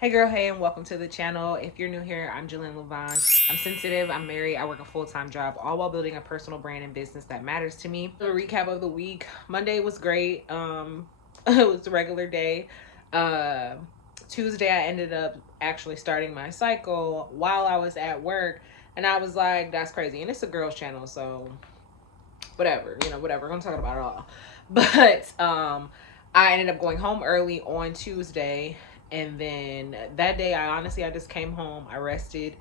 Hey girl, hey, and welcome to the channel. If you're new here, I'm Jillian Levon. I'm sensitive, I'm married, I work a full-time job, all while building a personal brand and business that matters to me. A recap of the week. Monday was great. It was a regular day. Uh, Tuesday I ended up actually starting my cycle while I was at work, and I was like, that's crazy. And it's a girl's channel, so whatever, whatever. I'm talking about it all. But I ended up going home early on Tuesday, and then that day I just came home, I rested,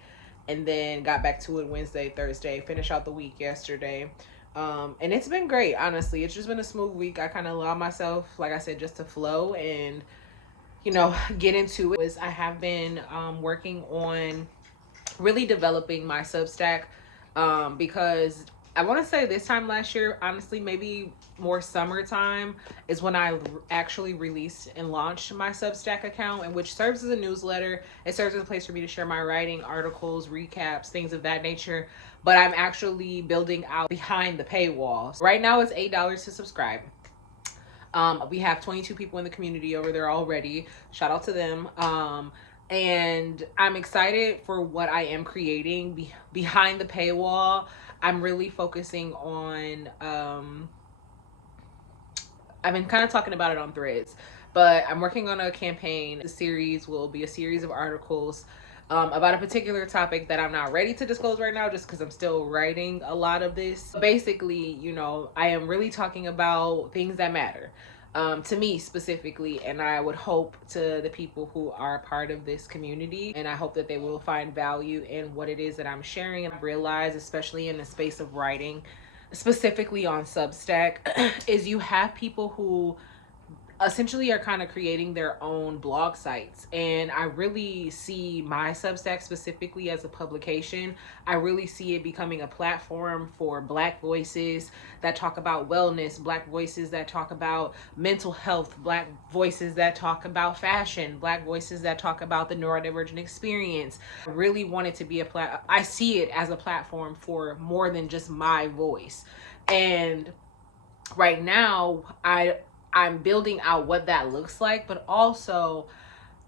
and then got back to it Wednesday, Thursday, finish out the week yesterday. And it's been great, honestly. It's just been a smooth week. I kind of allow myself, like I said, just to flow and get into it. I have been working on really developing my Substack, because I want to say this time last year, honestly, maybe more summertime, is when I actually released and launched my Substack account, and which serves as a newsletter. It serves as a place for me to share my writing, articles, recaps, things of that nature. But I'm actually building out behind the paywall. Right now it's $8 to subscribe. We have 22 people in the community over there already. Shout out to them. And I'm excited for what I am creating behind the paywall. I'm really focusing on, I've been kind of talking about it on Threads, but I'm working on a campaign. The series will be a series of articles about a particular topic that I'm not ready to disclose right now, just because I'm still writing a lot of this. Basically, I am really talking about things that matter to me specifically, and I would hope to the people who are part of this community, and I hope that they will find value in what it is that I'm sharing. And realize, especially in the space of writing, specifically on Substack, is you have people who essentially are kind of creating their own blog sites, and I really see my Substack specifically as a publication. I really see it becoming a platform for Black voices that talk about wellness, Black voices that talk about mental health, Black voices that talk about fashion, Black voices that talk about the neurodivergent experience. I really want it to be I see it as a platform for more than just my voice. And right now I'm building out what that looks like, but also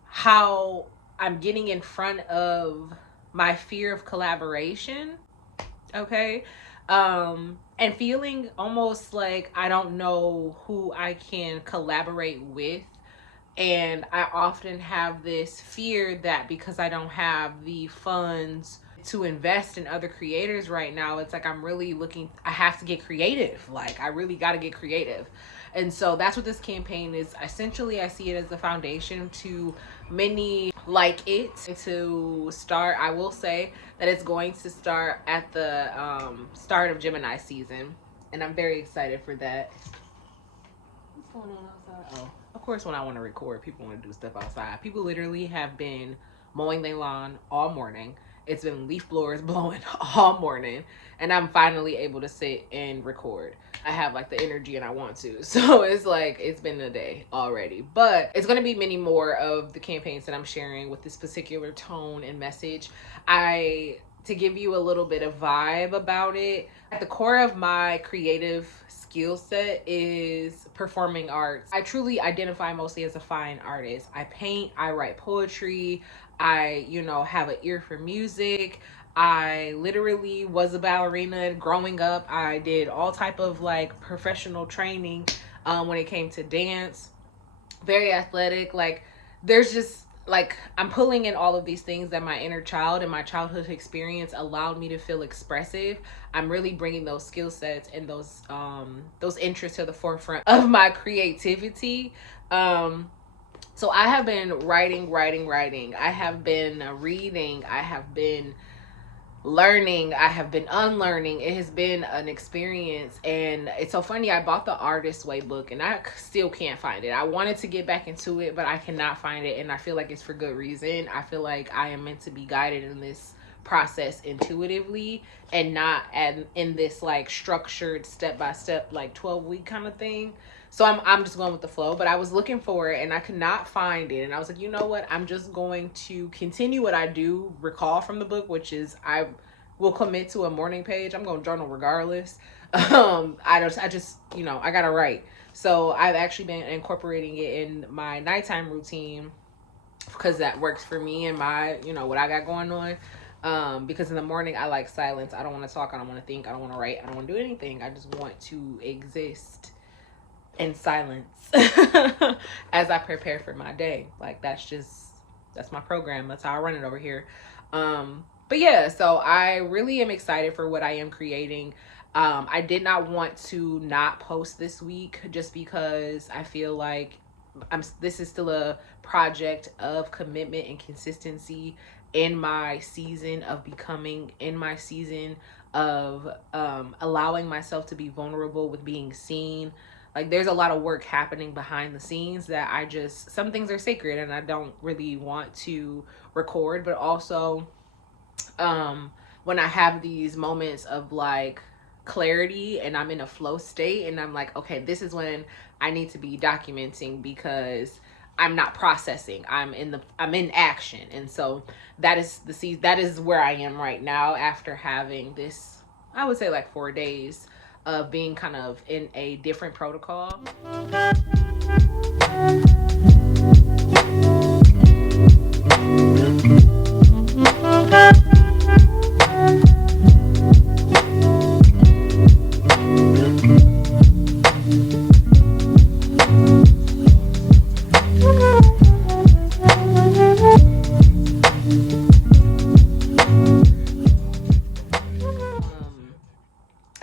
how I'm getting in front of my fear of collaboration. Okay. And feeling almost like I don't know who I can collaborate with. And I often have this fear that because I don't have the funds to invest in other creators right now, it's like I'm really I have to get creative. Like, I really got to get creative. And so that's what this campaign is. Essentially, I see it as the foundation to many like it to start. I will say that it's going to start at the start of Gemini season, and I'm very excited for that. What's going on outside? Oh, of course, when I want to record, people want to do stuff outside. People literally have been mowing their lawn all morning. It's been leaf blowers blowing all morning, and I'm finally able to sit and record. I have like the energy and I want to. So it's like, it's been a day already. But it's going to be many more of the campaigns that I'm sharing with this particular tone and message. To give you a little bit of vibe about it, at the core of my creative skill set is performing arts. I truly identify mostly as a fine artist. I paint, I write poetry, I, have an ear for music. I literally was a ballerina growing up. I did all type of like professional training when it came to dance. Very athletic. Like, there's just like, I'm pulling in all of these things that my inner child and my childhood experience allowed me to feel expressive. I'm really bringing those skill sets and those interests to the forefront of my creativity. So I have been writing. I have been reading. I have been learning. I have been unlearning. It has been an experience, and it's so funny. I bought the Artist Way book and I still can't find it. I wanted to get back into it, but I cannot find it, and I feel like it's for good reason. I feel like I am meant to be guided in this process intuitively, and not in this like structured step-by-step like 12-week kind of thing. So I'm just going with the flow. But I was looking for it and I could not find it, and I was like, you know what, I'm just going to continue what I do recall from the book, which is I will commit to a morning page. I'm gonna journal regardless. I just I gotta write. So I've actually been incorporating it in my nighttime routine, because that works for me and my, what I got going on. Because in the morning I like silence. I don't want to talk. I don't want to think. I don't want to write. I don't want to do anything. I just want to exist in silence as I prepare for my day. Like that's my program. That's how I run it over here. But yeah, so I really am excited for what I am creating. I did not want to not post this week just because I feel like this is still a project of commitment and consistency in my season of becoming, in my season of allowing myself to be vulnerable with being seen. Like there's a lot of work happening behind the scenes that some things are sacred and I don't really want to record. But also when I have these moments of like clarity and I'm in a flow state and I'm like, okay, this is when I need to be documenting because I'm not processing. I'm in action. And so that is where I am right now after having this, I would say like 4 days of being kind of in a different protocol.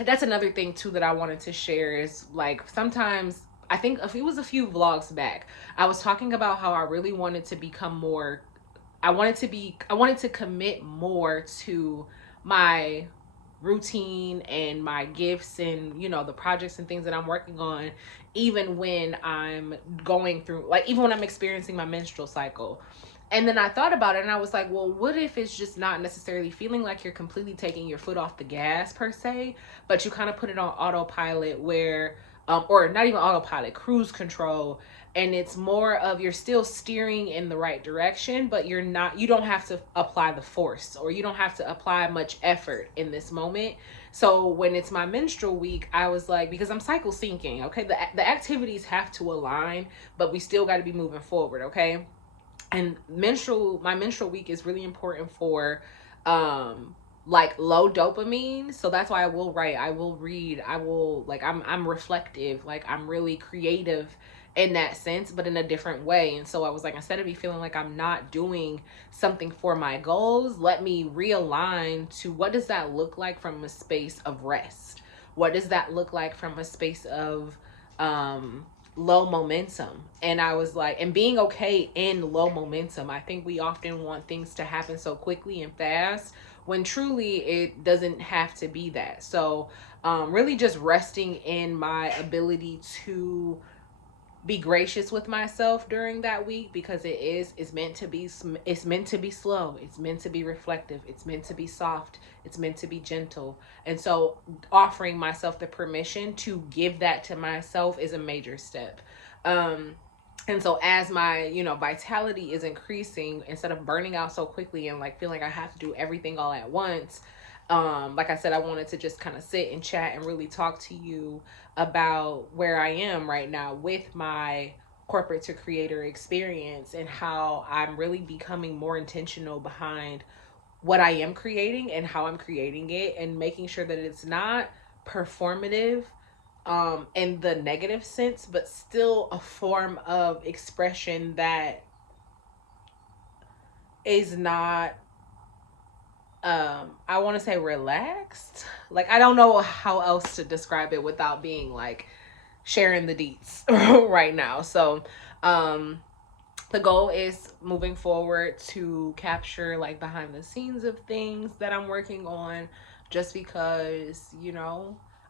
That's another thing too that I wanted to share is like sometimes I think if it was a few vlogs back, I was talking about how I really wanted to become more, I wanted to commit more to my routine and my gifts and the projects and things that I'm working on, even when I'm going through, like, even when I'm experiencing my menstrual cycle. And then I thought about it and I was like, well, what if it's just not necessarily feeling like you're completely taking your foot off the gas per se, but you kind of put it on autopilot where, or not even autopilot, cruise control. And it's more of you're still steering in the right direction, but you don't have to apply the force or you don't have to apply much effort in this moment. So when it's my menstrual week, I was like, because I'm cycle syncing, okay, the activities have to align, but we still got to be moving forward, okay? And my menstrual week is really important for like low dopamine. So that's why I will write, I will read, I will, like, I'm reflective, like I'm really creative in that sense, but in a different way. And so I was like, instead of me feeling like I'm not doing something for my goals, let me realign to what does that look like from a space of rest? What does that look like from a space of low momentum? And I was like, and being okay in low momentum. I think we often want things to happen so quickly and fast when truly it doesn't have to be that. So really just resting in my ability to be gracious with myself during that week, because it's meant to be, it's meant to be slow, it's meant to be reflective, it's meant to be soft, it's meant to be gentle. And so offering myself the permission to give that to myself is a major step. And so as my vitality is increasing, instead of burning out so quickly and like feeling like I have to do everything all at once, like I said, I wanted to just kind of sit and chat and really talk to you about where I am right now with my corporate to creator experience and how I'm really becoming more intentional behind what I am creating and how I'm creating it, and making sure that it's not performative in the negative sense, but still a form of expression that is not I want to say relaxed. Like, I don't know how else to describe it without being like sharing the deets right now. So um the goal is moving forward to capture like behind the scenes of things that I'm working on, just because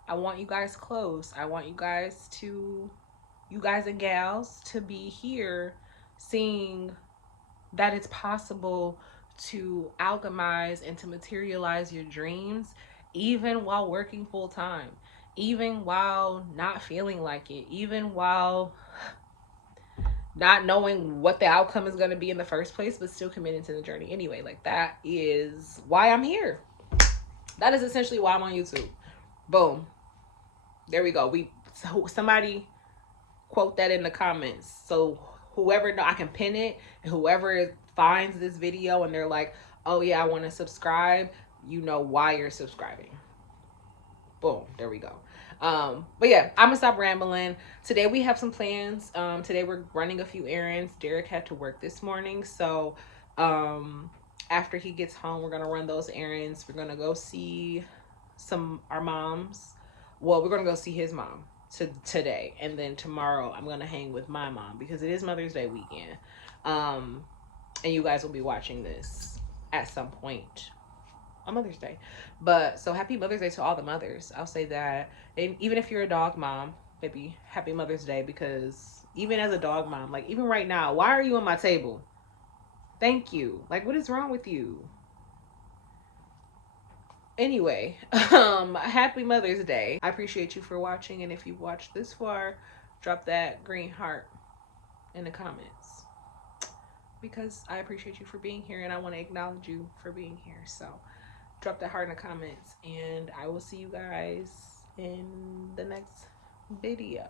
I want you guys close. I want you guys and gals to be here seeing that it's possible to alchemize and to materialize your dreams even while working full time, even while not feeling like it, even while not knowing what the outcome is going to be in the first place, but still committing to the journey anyway. Like, that is why I'm here. That is essentially why I'm on YouTube. Boom. There we go. Somebody quote that in the comments. So whoever know, I can pin it, and whoever finds this video and they're like, oh yeah, I want to subscribe, you know why you're subscribing. Boom, there we go. But yeah, I'm gonna stop rambling. Today we have some plans. Today we're running a few errands. Derek had to work this morning, so after he gets home, we're gonna run those errands. We're gonna go see our moms. Well, we're gonna go see his mom today, and then tomorrow I'm gonna hang with my mom because it is Mother's Day weekend. And you guys will be watching this at some point on Mother's Day. But so happy Mother's Day to all the mothers. I'll say that. And even if you're a dog mom, maybe happy Mother's Day, because even as a dog mom, like even right now, why are you on my table? Thank you. Like, what is wrong with you? Anyway, happy Mother's Day. I appreciate you for watching, and if you've watched this far, drop that green heart in the comments because I appreciate you for being here and I want to acknowledge you for being here. So drop that heart in the comments, and I will see you guys in the next video.